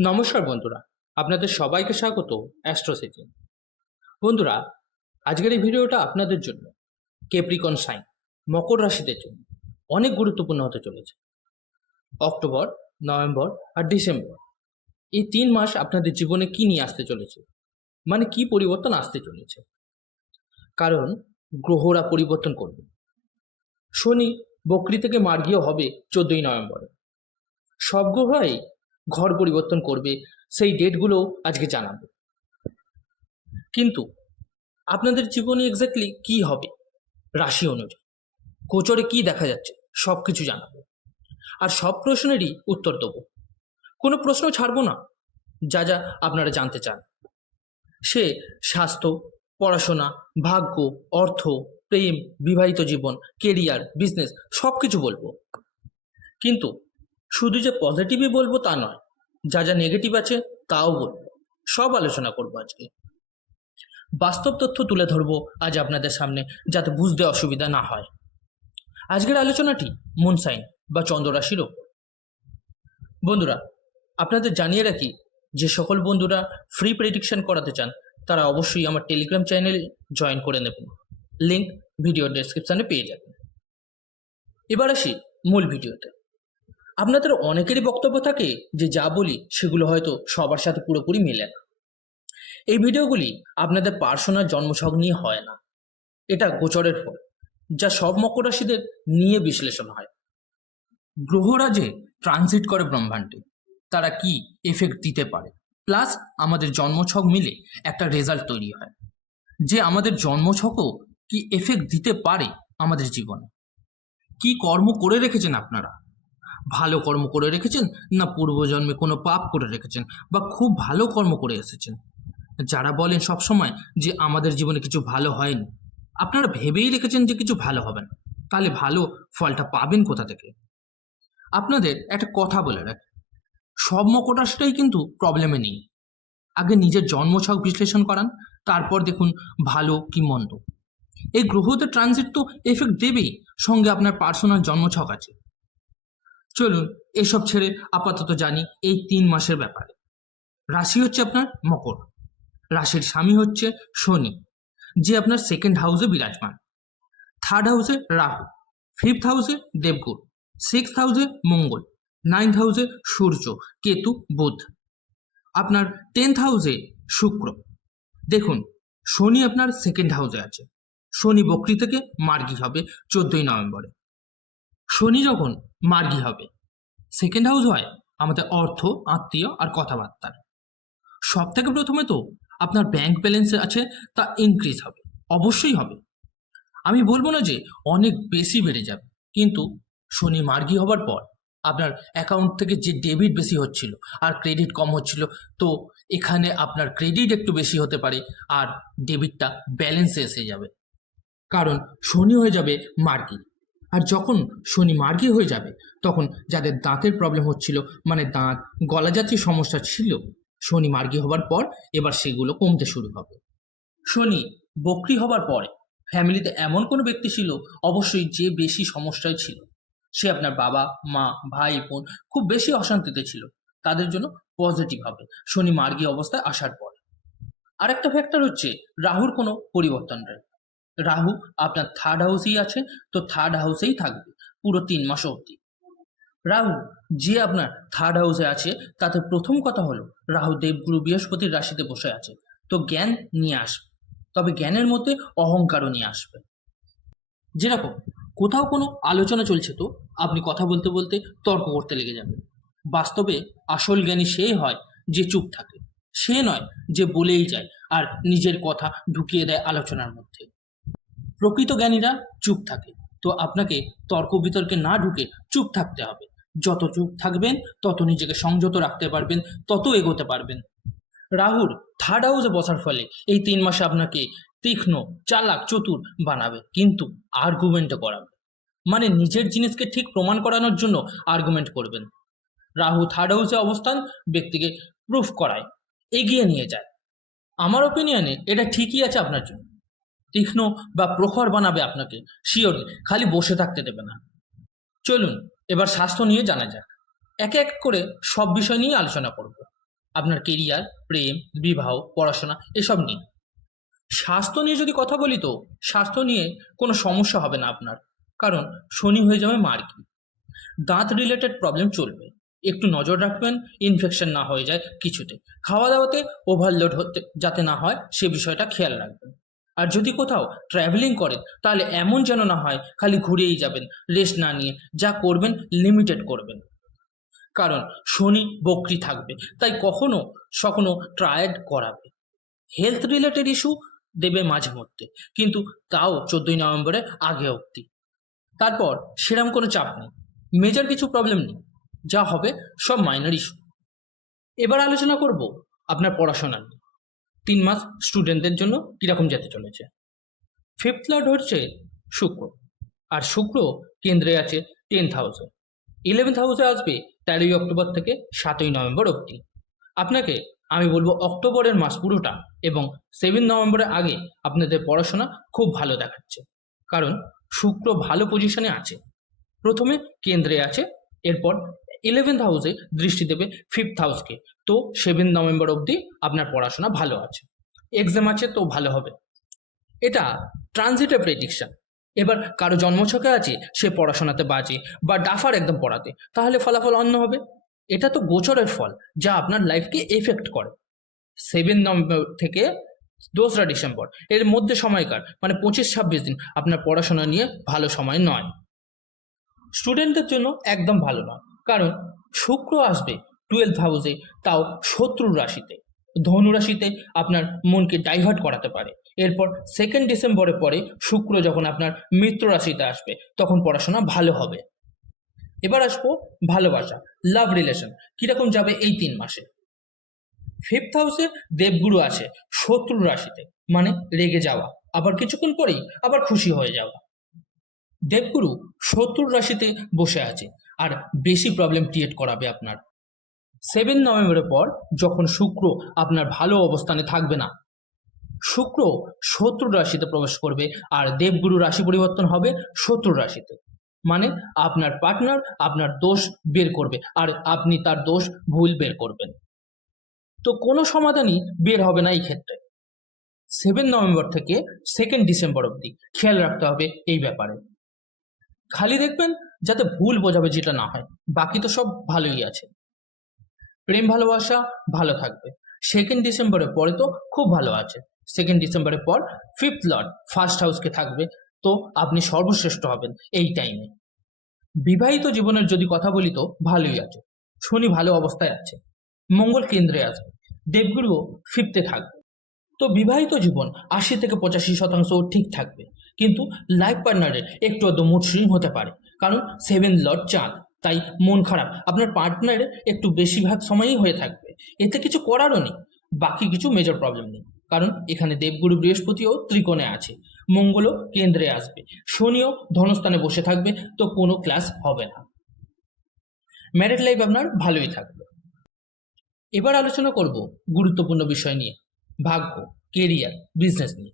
নমস্কার বন্ধুরা, আপনাদের সবাইকে স্বাগত অ্যাস্ট্রোসিটি বন্ধুরা, আজকের এই ভিডিওটা আপনাদের জন্য কেপ্রিকন সাইন মকর রাশিদের জন্য অনেক গুরুত্বপূর্ণ হতে চলেছে। অক্টোবর নভেম্বর আর ডিসেম্বর এই তিন মাস আপনাদের জীবনে কি নিয়ে আসতে চলেছে? মানে কি পরিবর্তন আসতে চলেছে? কারণ, গ্রহরা পরিবর্তন করবে। শনি বকরি থেকে মার্গীয় হবে চোদ্দই নভেম্বরে। সব গ্রহই ঘর পরিবর্তন করবে, সেই ডেটগুলো আজকে জানাব। কিন্তু আপনাদের জীবনে এক্স্যাক্টলি কি হবে? রাশি অনুযায়ী। গোচরে কি দেখা যাচ্ছে? সব কিছু জানাব। আর সব প্রশ্নেরই উত্তর দেবো। কোনো প্রশ্ন ছাড়বো না। যা যা আপনারা জানতে চান। সে স্বাস্থ্য, পড়াশোনা, ভাগ্য, অর্থ, প্রেম, বিবাহিত জীবন কেরিয়ার বিজনেস সব কিছু বলব। কিন্তু শুধু যে পজিটিভই বলব তা নয়, যা যা নেগেটিভ আছে তাও বলব। সব আলোচনা করব আজকে। বাস্তব তথ্য তুলে ধরবো আজ আপনাদের সামনে, যাতে বুঝতে অসুবিধা না হয়। আজকের আলোচনাটি মুন সাইন বা চন্দ্ররাশির ওপর। বন্ধুরা, আপনাদের জানিয়ে রাখি, যে সকল বন্ধুরা ফ্রি প্রেডিকশন করাতে চান, তারা অবশ্যই আমার টেলিগ্রাম চ্যানেলে জয়েন করে নেবেন। লিঙ্ক ভিডিও ডেসক্রিপশানে পেয়ে যাবেন। এবার আসি মূল ভিডিওতে আপনাদের অনেকেরই বক্তব্য থাকে যে যা বলি সেগুলো হয়তো সবার সাথে পুরোপুরি মেলে না। এই ভিডিওগুলি আপনাদের পার্সোনাল জন্মছক নিয়ে হয় না। এটা গোচরের ফল, যা সব মকর রাশিদের নিয়ে বিশ্লেষণ হয়। গ্রহরা যে ট্রানজিট করে ব্রহ্মাণ্ডে, তারা কি এফেক্ট দিতে পারে? প্লাস আমাদের জন্মছক মিলে একটা রেজাল্ট তৈরি হয়, যে আমাদের জন্মছকও কি এফেক্ট দিতে পারে আমাদের জীবনে? কি কর্ম করে রেখেছেন আপনারা? ভালো কর্ম করে রেখেছেন না পূর্বজন্মে কোনো পাপ করে রেখেছেন বা খুব ভালো কর্ম করে এসেছেন। যারা বলেন সব সময় যে আমাদের জীবনে কিছু ভালো হয়নি, আপনারা ভেবেই রেখেছেন যে কিছু ভালো হবে না। তাহলে ভালো ফলটা পাবেন কোথা থেকে? আপনাদের একটা কথা বলে রাখি। সব মকরাশটাই কিন্তু প্রবলেমে নেই। আগে নিজের জন্মছক বিশ্লেষণ করান, তারপর দেখুন ভালো কি মন্দ। এই গ্রহতে ট্রানজিট তো এফেক্ট দেবেই, সঙ্গে আপনার পার্সোনাল জন্মছক আছে। চলুন, এসব ছেড়ে আপাতত জানি এই তিন মাসের ব্যাপারে। রাশি হচ্ছে আপনার মকর। রাশির স্বামী হচ্ছে শনি, যে আপনার সেকেন্ড হাউসে বিরাজমান। থার্ড হাউসে রাহু ফিফথ হাউসে দেবগুর সিক্স হাউসে মঙ্গল নাইন্থ হাউসে সূর্য, কেতু, বুধ। আপনার টেন্থ হাউসে শুক্র। দেখুন, শনি আপনার সেকেন্ড হাউসে আছে। শনি বকরি থেকে মার্গী হবে চোদ্দই নভেম্বরে। শনি যখন মার্গি হবে সেকেন্ড হাউস হয় আমাদের অর্থ, আত্মীয় আর কথাবার্তার সব থেকে প্রথমে তো আপনার ব্যাংক ব্যালেন্স আছে, তা ইনক্রিজ হবে, অবশ্যই হবে। আমি বলব না যে অনেক বেশি বেড়ে যাবে, কিন্তু শনি মার্গি হবার পর আপনার অ্যাকাউন্ট থেকে যে ডেবিট বেশি হচ্ছিল আর ক্রেডিট কম হচ্ছিল, তো এখানে আপনার ক্রেডিট একটু বেশি হতে পারে আর ডেবিটটা ব্যালেন্সে এসে যাবে। কারণ শনি হয়ে যাবে মার্গী। আর যখন শনি মার্গী হয়ে যাবে, তখন যাদের দাঁতের প্রবলেম হচ্ছিল মানে দাঁত গলা জাতীয় সমস্যা ছিল, শনি মার্গী হবার পর এবার সেগুলো কমতে শুরু হবে। শনি বকরি হবার পরে ফ্যামিলিতে এমন কোনো ব্যক্তি ছিল, অবশ্যই যে বেশি সমস্যায় ছিল। সে আপনার বাবা, মা, ভাই, বোন খুব বেশি অশান্তিতে ছিল। তাদের জন্য পজিটিভ হবে, শনি মার্গী অবস্থায় আসার পর। আরেকটা ফ্যাক্টর হচ্ছে রাহুর কোনো পরিবর্তন নেই। রাহু আপনার থার্ড হাউসেই আছে, তো থার্ড হাউসেই থাকবে, পুরো তিন মাস অবধি। রাহু, যে আপনার থার্ড হাউসে আছে, তাতে প্রথম কথা হলো, রাহু দেবগুরু বৃহস্পতির রাশিতে বসে আছে, তো জ্ঞান নিয়ে আসবে, তবে জ্ঞানের মধ্যে অহংকারও নিয়ে আসবে। যেরকম, কোথাও কোনো আলোচনা চলছে তো, আপনি কথা বলতে বলতে তর্ক করতে লেগে যাবেন। বাস্তবে আসল জ্ঞানী সে হয় যে চুপ থাকে, সে নয় যে বলেই যায় আর নিজের কথা ঢুকিয়ে দেয় আলোচনার মধ্যে। প্রকৃত জ্ঞানীরা চুপ থাকে। তো আপনাকে তর্ক বিতর্কে না ঢুকে চুপ থাকতে হবে। যত চুপ থাকবেন, তত নিজেকে সংযত রাখতে পারবেন, তত এগোতে পারবেন। রাহুর থার্ড হাউসে বসার ফলে এই তিন মাসে আপনাকে তীক্ষ্ণ, চালাক, চতুর বানাবে। কিন্তু আর্গুমেন্টও করাবে। মানে নিজের জিনিসকে ঠিক প্রমাণ করানোর জন্য আর্গুমেন্ট করবেন। রাহু থার্ড হাউসে অবস্থান ব্যক্তিকে প্রুফ করায়। এগিয়ে নিয়ে যায়। আমার ওপিনিয়নে এটা ঠিকই আছে আপনার জন্য। তীক্ষ্ণ বা প্রখর বানাবে আপনাকে। শিওর খালি বসে থাকতে দেবে না। চলুন, এবার স্বাস্থ্য নিয়ে জানা যাক। একে এক করে সব বিষয় নিয়ে আলোচনা করব। আপনার কেরিয়ার প্রেম, বিবাহ, পড়াশোনা, এসব নিয়ে। স্বাস্থ্য নিয়ে যদি কথা বলি তো, স্বাস্থ্য নিয়ে কোনো সমস্যা হবে না আপনার। কারণ, শনি হয়ে যাবে মার্কি দাঁত রিলেটেড প্রবলেম চলবে। একটু নজর রাখবেন ইনফেকশন না হয়ে যায় কিছুতে। খাওয়া দাওয়াতে ওভারলোড হতে, যাতে না হয়, সে বিষয়টা খেয়াল রাখবেন। আর যদি কোথাও ট্রাভেলিং করেন, তাহলে এমন যেন না হয় খালি ঘুরেই যাবেন রেস্ট না নিয়ে যা করবেন লিমিটেড করবেন। কারণ শনি বক্রি থাকবে, তাই কখনো সখনো ট্রায়াড করাবে। হেলথ রিলেটেড ইস্যু দেবে মাঝে মধ্যে, কিন্তু তাও চোদ্দোই নভেম্বরের আগে অবধি। তারপর সেরম কোনো চাপ নেই মেজর কিছু প্রবলেম নেই, যা হবে সব মাইনর ইস্যু এবার আলোচনা করব আপনার পড়াশোনা নিয়ে। তিন মাস স্টুডেন্টদের জন্য কীরকম যেতে চলেছে? ফিফথ লর্ড হচ্ছে শুক্র, আর শুক্র কেন্দ্রে আছে টেন্থ হাউসে ইলেভেন্থ হাউসে আসবে তেরোই অক্টোবর থেকে সাতই নভেম্বর অবধি। আপনাকে আমি বলব অক্টোবরের মাস পুরোটা এবং সেভেন নভেম্বরের আগে আপনাদের পড়াশোনা খুব ভালো দেখাচ্ছে। কারণ শুক্র ভালো পজিশনে আছে। প্রথমে কেন্দ্রে আছে, এরপর ইলেভেন্থ হাউসে দৃষ্টি দেবে ফিফথ হাউসকে তো সেভেন নভেম্বর অবধি আপনার পড়াশোনা ভালো আছে। এক্সাম আছে তো ভালো হবে। এটা ট্রানজিটের প্রেডিকশন এবার কারও জন্মছকে আছে, সে পড়াশোনাতে বাজে বা ডাফার একদম পড়াতে, তাহলে ফলাফল অন্য হবে। এটা তো গোচরের ফল, যা আপনার লাইফকে এফেক্ট করে। সেভেন নভেম্বর থেকে দোসরা ডিসেম্বর, এর মধ্যে সময়কার মানে পঁচিশ ছাব্বিশ দিন, আপনার পড়াশোনা নিয়ে ভালো সময় নয়। স্টুডেন্টদের জন্য একদম ভালো নয়। কারণ শুক্র আসবে টুয়েলভ হাউসে তাও শত্রুর রাশিতে। ধনু রাশিতে আপনার মনকে ডাইভার্ট করাতে পারে। এরপর সেকেন্ড ডিসেম্বরের পরে শুক্র যখন আপনার মিত্র রাশিতে আসবে, তখন পড়াশোনা ভালো হবে। এবার আসব ভালোবাসা লাভ রিলেশন কীরকম যাবে এই তিন মাসে? ফিফথ হাউসে দেবগুরু আছে শত্রু রাশিতে মানে রেগে যাওয়া। আবার কিছুক্ষণ পরেই আবার খুশি হয়ে যাওয়া। দেবগুরু শত্রুর রাশিতে বসে আছে, আর বেশি প্রবলেম ক্রিয়েট করাবে আপনার। সেভেন নভেম্বরের পর যখন শুক্র আপনার ভালো অবস্থানে থাকবে না, শুক্র শত্রু রাশিতে প্রবেশ করবে আর দেবগুরু রাশি পরিবর্তন হবে শত্রু রাশিতে। মানে আপনার পার্টনার আপনার দোষ বের করবে আর আপনি তার দোষ ভুল বের করবেন। তো কোনো সমাধানই বের হবে না এই ক্ষেত্রে। সেভেন নভেম্বর থেকে সেকেন্ড ডিসেম্বর অবধি খেয়াল রাখতে হবে এই ব্যাপারে। খালি দেখবেন যাতে ভুল বোঝাবে যেটা না হয়, বাকি তো সব ভালোই আছে। প্রেম, ভালোবাসা ভালো থাকবে। সেকেন্ড ডিসেম্বরের পরে তো খুব ভালো আছে। সেকেন্ড ডিসেম্বরের পর ফিফথ লর্ড ফার্স্ট হাউসকে থাকবে। তো আপনি সর্বশ্রেষ্ঠ হবেন এই টাইমে বিবাহিত জীবনের যদি কথা বলি তো ভালোই আছে। শনি ভালো অবস্থায় আছে। মঙ্গল কেন্দ্রে আসবে দেবগুরুও ফিফতে থাকবে। তো বিবাহিত জীবন আশি থেকে পঁচাশি শতাংশ ঠিক থাকবে। কিন্তু লাইফ পার্টনারের একটু আধটু মুড সুইং হতে পারে। কারণ সেভেন লর্ড চাঁদ। তাই মন খারাপ। আপনার পার্টনারের একটু বেশিরভাগ সময়ই হয়ে থাকবে। এতে কিছু করারও নেই। বাকি কিছু মেজর প্রবলেম নেই। কারণ এখানে দেবগুরু বৃহস্পতিও ত্রিকোণে আছে। মঙ্গলও কেন্দ্রে আসবে। শনিও ধনস্থানে বসে থাকবে। তো কোনো ক্লাস হবে না। ম্যারিড লাইফ আপনার ভালোই থাকবে। এবার আলোচনা করব গুরুত্বপূর্ণ বিষয় নিয়ে। ভাগ্য কেরিয়ার বিজনেস নিয়ে।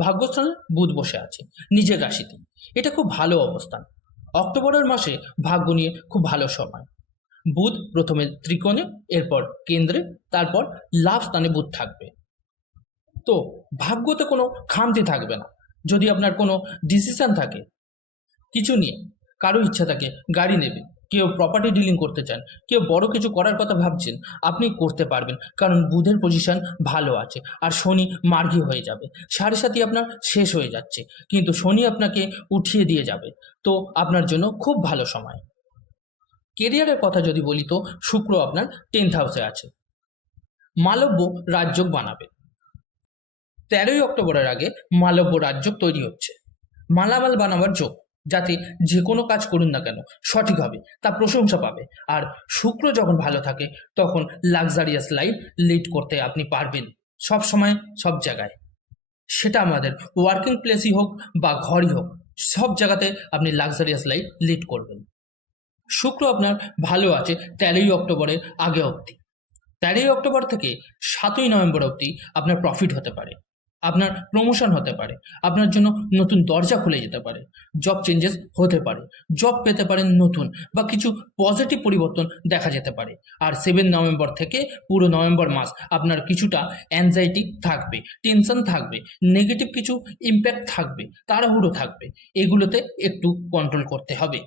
ভাগ্যস্থানে বুধ বসে আছে। নিজের রাশিতে। এটা খুব ভালো অবস্থান। অক্টোবরের মাসে ভাগ্য নিয়ে খুব ভালো সময়। বুধ প্রথমে ত্রিকোণে, এরপর কেন্দ্রে, তারপর লাভ স্থানে বুধ থাকবে। তো ভাগ্যতে কোনো খামতি থাকবে না। যদি আপনার কোনো ডিসিশন থাকে, কিছু নিয়ে, কারও ইচ্ছা থাকে, গাড়ি নেবে কেউ প্রপার্টি ডিলিং করতে চান, কেউ বড় কিছু করার কথা ভাবছেন, আপনি করতে পারবেন। কারণ বুধের পজিশন ভালো আছে, আর শনি মার্গী হয়ে যাবে। সাড়ে সাতই আপনার শেষ হয়ে যাচ্ছে, কিন্তু শনি আপনাকে উঠিয়ে দিয়ে যাবে। তো আপনার জন্য খুব ভালো সময়। কেরিয়ারের কথা যদি বলি তো, শুক্র আপনার টেন্থ হাউসে আছে। মালব্য রাজযোগ বানাবে। তেরোই অক্টোবরের আগে মালব্য রাজযোগ তৈরি হচ্ছে। মালামাল বানাবার যোগ। যাতে যে কোনো কাজ করুন না কেন, সঠিক হবে, তা প্রশংসা পাবে। আর শুক্র যখন ভালো থাকে, তখন লাক্সারিয়াস লাইফ লিড করতে আপনি পারবেন, সব সময়, সব জায়গায়। সেটা আমাদের ওয়ার্কিং প্লেসই হোক বা ঘরই হোক, সব জায়গাতে আপনি লাক্সারিয়াস লাইফ লিড করবেন। শুক্র আপনার ভালো আছে তেরোই অক্টোবরের আগে অবধি। তেরোই অক্টোবর থেকে সাতই নভেম্বর অবধি আপনার প্রফিট হতে পারে। আপনার প্রমোশন হতে পারে, আপনার জন্য নতুন দরজা খুলে যেতে পারে জব চেঞ্জেস হতে পারে জব পেতে পারেন নতুন বা কিছু পজিটিভ পরিবর্তন দেখা যেতে পারে। আর সেভেন নভেম্বর থেকে পুরো নভেম্বর মাস আপনার কিছুটা অ্যাংজাইটি থাকবে টেনশন থাকবে নেগেটিভ কিছু ইম্প্যাক্ট থাকবে, তাড়াহুড়ো থাকবে, এগুলোতে একটু কন্ট্রোল করতে হবে।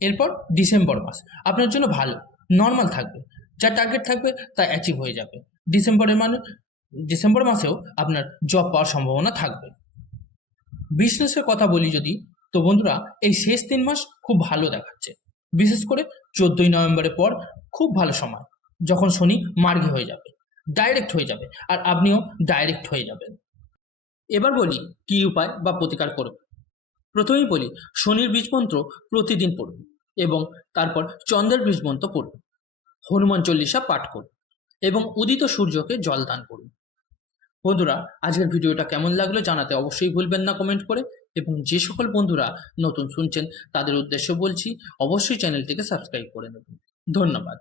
এরপর ডিসেম্বর মাস, আপনার জন্য ভালো নর্মাল থাকবে, যা টার্গেট থাকবে তা অ্যাচিভ হয়ে যাবে। ডিসেম্বরের মানে ডিসেম্বর মাসেও আপনার জব পাওয়ার সম্ভাবনা থাকবে। বিজনেসের কথা বলি যদি, তো বন্ধুরা, এই শেষ তিন মাস খুব ভালো দেখাচ্ছে। বিশেষ করে চোদ্দই নভেম্বরের পর খুব ভালো সময়, যখন শনি মার্গে হয়ে যাবে ডাইরেক্ট হয়ে যাবে, আর আপনিও ডাইরেক্ট হয়ে যাবেন। এবার বলি, কি উপায় বা প্রতিকার করবে? প্রথমেই বলি, শনির বীজ মন্ত্র প্রতিদিন পড়ুন এবং তারপর চন্দ্রের বীজ মন্ত্র পড়ুন হনুমান চল্লিশা পাঠ করুন এবং উদিত সূর্যকে জল দান করুন। বন্ধুরা, আজকের ভিডিওটা কেমন লাগল জানাতে অবশ্যই ভুলবেন না কমেন্ট করে। এবং যে সকল বন্ধুরা নতুন শুনছেন, তাদের উদ্দেশ্য বলছি, অবশ্যই চ্যানেলটিকে সাবস্ক্রাইব করে নেবেন। ধন্যবাদ।